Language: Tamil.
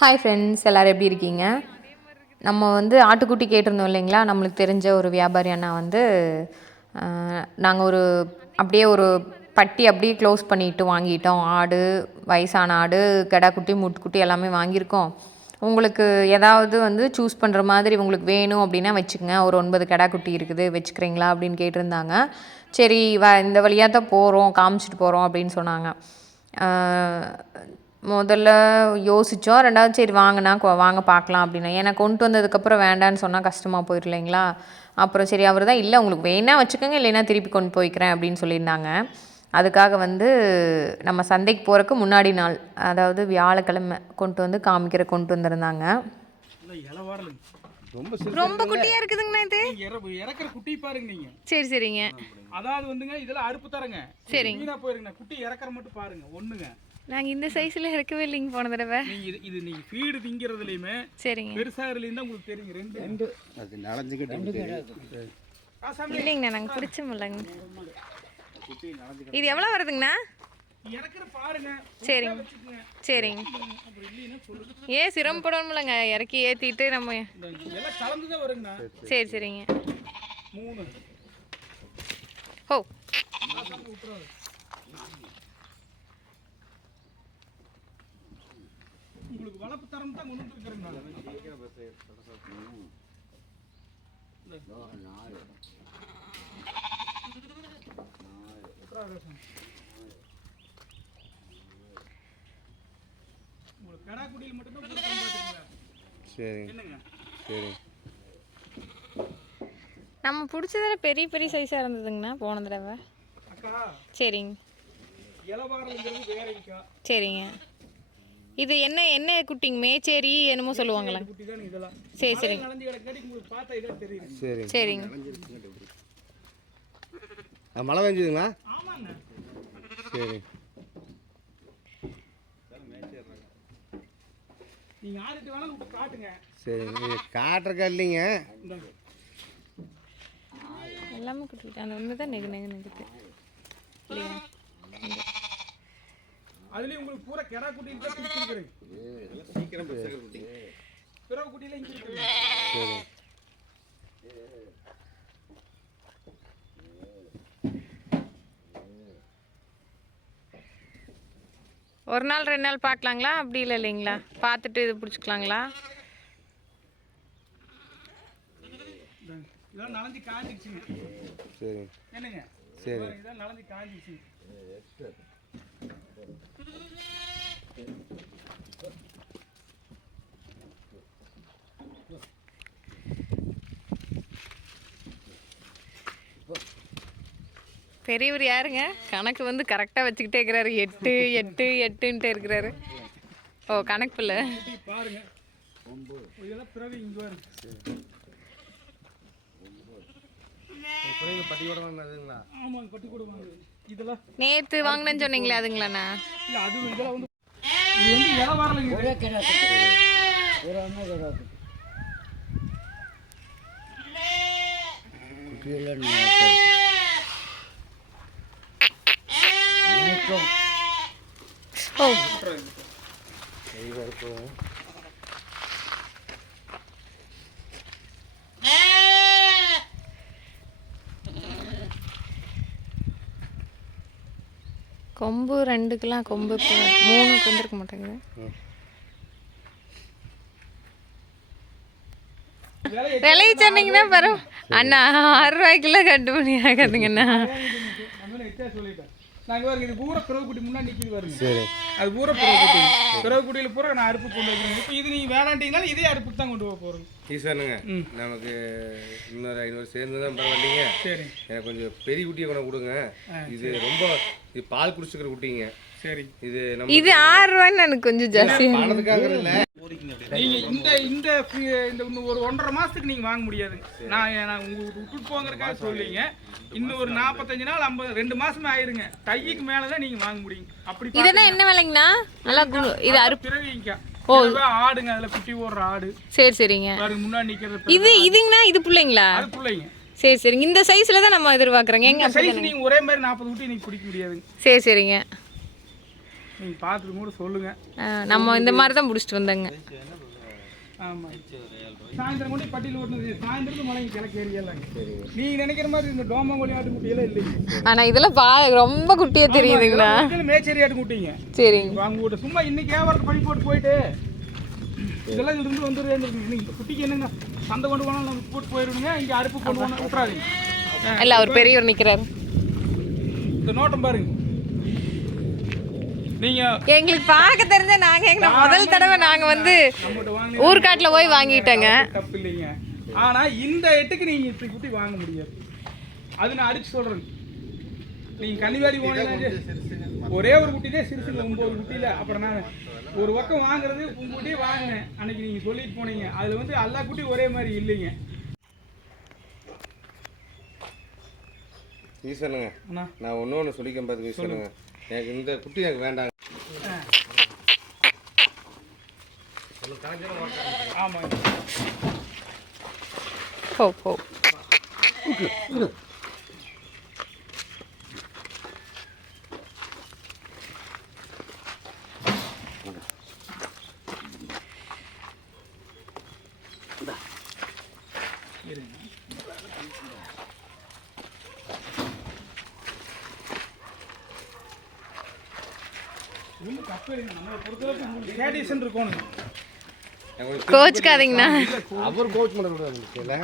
ஹாய் ஃப்ரெண்ட்ஸ் எல்லோரும் எப்படி இருக்கீங்க? நம்ம வந்து ஆட்டுக்குட்டி கேட்டிருந்தோம் இல்லைங்களா? நம்மளுக்கு தெரிஞ்ச ஒரு வியாபாரி அண்ணா வந்து நாங்கள் ஒரு அப்படியே ஒரு பட்டி அப்படியே க்ளோஸ் பண்ணிட்டு வாங்கிட்டோம். ஆடு வயசான ஆடு கிடாக்குட்டி முட்டுக்குட்டி எல்லாமே வாங்கியிருக்கோம். உங்களுக்கு ஏதாவது வந்து சூஸ் பண்ணுற மாதிரி உங்களுக்கு வேணும் அப்படின்னா வச்சுக்கோங்க. ஒரு ஒன்பது கிடாக்குட்டி இருக்குது வச்சுக்கிறீங்களா அப்படின்னு கேட்டிருந்தாங்க. சரி வ இந்த வழியாக தான் போகிறோம் காமிச்சிட்டு போகிறோம் அப்படின்னு சொன்னாங்க. முதல்ல யோசித்தோம் ரெண்டாவது சரி வாங்கினா வாங்க பார்க்கலாம் அப்படின்னா. ஏன்னா கொண்டு வந்ததுக்கப்புறம் வேண்டான்னு சொன்னால் கஷ்டமாக போயிடும் இல்லைங்களா? அப்புறம் சரி அவர் தான் இல்லை உங்களுக்கு வேணா வச்சுக்கோங்க இல்லைன்னா திருப்பி கொண்டு போய்க்கிறேன் அப்படின்னு சொல்லியிருந்தாங்க. அதுக்காக வந்து நம்ம சந்தைக்கு போகிறக்கு முன்னாடி நாள் அதாவது வியாழக்கிழமை கொண்டு வந்து காமிக்கிற கொண்டு வந்திருந்தாங்க. ரொம்ப குட்டியாக இருக்குதுங்கண்ணா இது? நீங்க இற- இறக்குற குட்டி பாருங்க நீங்க. சரி சரிங்க. அதாவது வந்துங்க இதெல்லாம் அறுப்பு தரங்க. சரிங்க. போயிருங்க. குட்டி இறக்குற மட்டும் பாருங்க ஒண்ணுங்க. நாங்கள் இந்த சைஸில் இருக்கவே இல்லைங்க போன தடவை. இது இது நீங்க ஃபீடு திங்கிறதுலயுமே சரிங்க. பெருசாகிறதுலையும் தான் உங்களுக்கு தெரியும். ரெண்டு. ரெண்டு. அது நனைஞ்சுக்கிட்டு ஆசாமி இல்லைங்கண்ணா நாங்கள் பிடிச்சமில்லங்க இது எவ்வளோ வருதுங்கண்ணா? இறக்குற பாருங்க. சரிங்க. சரிங்க. ஏன் சிரமப்படணும்லங்க இறக்கி ஏற்றிட்டு நம்ம சரி சரிங்க. மூணு. ஓ உங்களுக்கு வளர்ப்பு தரம் தான் கொண்டு உங்களுக்கு மட்டும்தான். சரி. நம்ம பிடிச்சதுல பெரிய பெரிய சைஸாக இருந்ததுங்கண்ணா போன தடவை. அக்கா சரிங்க. சரிங்க. இது என்ன என்ன குட்டிங்க? மேச்சேரி என்னமோ சொல்லுவாங்களே. குட்டி தான் இதெல்லாம். சரி சரிங்க. சரிங்க. ஆ, மழை பெஞ்சுதுங்களா? சரி. சரி நீங்கள் காட்டுறக்கா இல்லைங்க. எல்லாமே குட்டிட்டு அந்த ஒன்று தான் நெகு நெகு நெகுது இல்லையா? அதுலயும் உங்களுக்கு பூரா கெடா பிடிச்சிருக்கிறேன் சீக்கிரம் குட்டி. பிறகு குட்டியில இங்க ஒரு நாள் ரெண்டு நாள் பார்க்கலாங்களா? அப்படி இல்லை இல்லைங்களா? பார்த்துட்டு இது பிடிச்சிக்கலாங்களா. இதெல்லாம் நனைஞ்சு காஞ்சிடுச்சுங்க சரி. என்னங்க? சரி. இதெல்லாம் நனைஞ்சு காஞ்சிடுச்சு பெரியவர் யாருங்க? கணக்கு வந்து கரெக்டாக வச்சுக்கிட்டே இருக்கிறாரு. எட்டு எட்டு எட்டுன்ட்டு இருக்கிறாரு. ஓ கணக்கு இல்லை பாருங்க நேற்று வாங்கினேன்னு சொன்னீங்களே அதுங்களாண்ணா? அது இதெல்லாம் வந்து இது வந்து இலை வரலைங்க ஓ. கொம்பு ரெண்டுக்கெல்லாம் கொம்பு இப்போ மூணுக்கு வந்துருக்க மாட்டேங்குது. விலை விலையை சொன்னீங்கன்னா பரவ அண்ணா ஆறு ரூபாய்க்குள்ள கட்டுப்படி ஆகாதுங்கண்ணா. நம்ம எட்டா சொல்லிட்டேன் நாங்க பாருங்க இது பூரா பிறகு குட்டி முன்னாடி நிக்கிது பாருங்க. சரி. அது பூரா பிறகு குட்டி பிறகு குட்டியில பூரா நான் அறுப்பு கொண்டு வைக்கிறேன். இப்போ இது நீங்க வேணாண்டீங்கன்னா இதே அறுப்புக்கு தான் கொண்டு போக போறோம். ஈஸ்வரனுங்க ம். நமக்கு இன்னொரு ஐநூறு சேர்ந்து தான் பரவாயில்லைங்க. சரி. எனக்கு கொஞ்சம் பெரிய குட்டியை கொண்டு கொடுங்க. இது ரொம்ப இது பால் குடிச்சுக்கிற குட்டிங்க. சரி. இது நம்ம இது ஆறு ரூபாய்ன்னு எனக்கு கொஞ்சம் ஜாஸ்தி பணத்துக்காக இல்லை நீங்க இந்த இந்த இந்த ஒரு ஒன்றரை மாசத்துக்கு நீங்க வாங்க முடியாது. நான் நான் உங்களுக்கு விட்டுட்டு போங்கிறக்காக சொல்லிங்க இன்னும் ஒரு நாற்பத்தஞ்சு நாள் ஐம்பது ரெண்டு மாசமே ஆயிருங்க. தைக்கு மேலதான் நீங்க வாங்க முடியும். அப்படி இதெல்லாம் என்ன விலைங்கண்ணா? நல்லா இது அரு பிறவிங்க இதெல்லாம் ஆடுங்க அதுல குட்டி போடுற ஆடு. சரி சரிங்க. பாருங்க முன்னாடி நிக்கிறது இது இதுங்கண்ணா? இது பிள்ளைங்களா? அது பிள்ளைங்க. சரி சரிங்க. இந்த சைஸ்ல தான் நம்ம எதிர்பார்க்குறோங்க. எங்க சைஸ் நீங்க ஒரே மாதிரி நாற்பது குட்டி நீங்க பிடிக்க முடியாதுங்க சரி சரிங்க. நீங்கள் பார்த்துட்டு கூட சொல்லுங்கள் நம்ம இந்த மாதிரி தான் பிடிச்சிட்டு வந்தோங்க. ஆமாம் சாயந்தரம் கொண்டு பட்டியல் ஓட்டுனது. சாயந்தரத்துக்கு மலை கிழக்கு ஏரியாலாங்க நீங்கள் நினைக்கிற மாதிரி இந்த டோமங்கோலி ஆட்டுக்குட்டியெல்லாம் இல்லைங்க. ஆனால் இதெல்லாம் பா ரொம்ப குட்டியாக இதெல்லாம் மேச்சேரி ஆட்டுக்குட்டிங்க சரிங்க. வாங்க கூட சும்மா இன்னைக்கு வியாபாரத்தை படி போட்டு போயிட்டு இதெல்லாம் இதுல இருந்து வந்துடுறேன் நீங்கள் குட்டிக்கு என்னங்க? சந்தை கொண்டு போனாலும் நம்ம போட்டு போயிடுவீங்க இங்கே அறுப்பு கொண்டு போனால் விட்றாதீங்க ஆ, இல்லை அவர் பெரியவர் நிற்கிறாரு இந்த நோட்டம் பாருங்க. நீங்கள் எங்களுக்கு பார்க்க தெரிஞ்ச நாங்கள் எங்க முதல் தடவை நாங்கள் வந்து ஊர்காட்டில் போய் வாங்கிட்டோங்க. தப்பு இல்லைங்க. ஆனால் இந்த எட்டுக்கு நீங்கள் இப்படி குட்டி வாங்க முடியாது. அது நான் அடிச்சு சொல்கிறேன் நீங்கள் கன்னிவாடி போனீங்கன்னா ஒரே ஒரு குட்டி தான் சிறுசுல ஒம்பது குட்டியில் அப்புறம் நான் ஒரு பக்கம் வாங்குறது உங்கள் குட்டியே வாங்கினேன். அன்னைக்கு நீங்கள் சொல்லிட்டு போனீங்க. அதில் வந்து எல்லா குட்டியும் ஒரே மாதிரி இல்லைங்க. ஈஸ்வரனுங்க நான் ஒன்று ஒன்று சொல்லிக்க பார்த்து ஈஸ்வரனுங்க எனக்கு இந்த குட்டி எனக்கு வேண்டாங்க. ஆமாங்க. போ போ. சேடிஷன் இருக்கணும் கோச்சுக்காதீங்கண்ணா அவர் கோச் இல்லை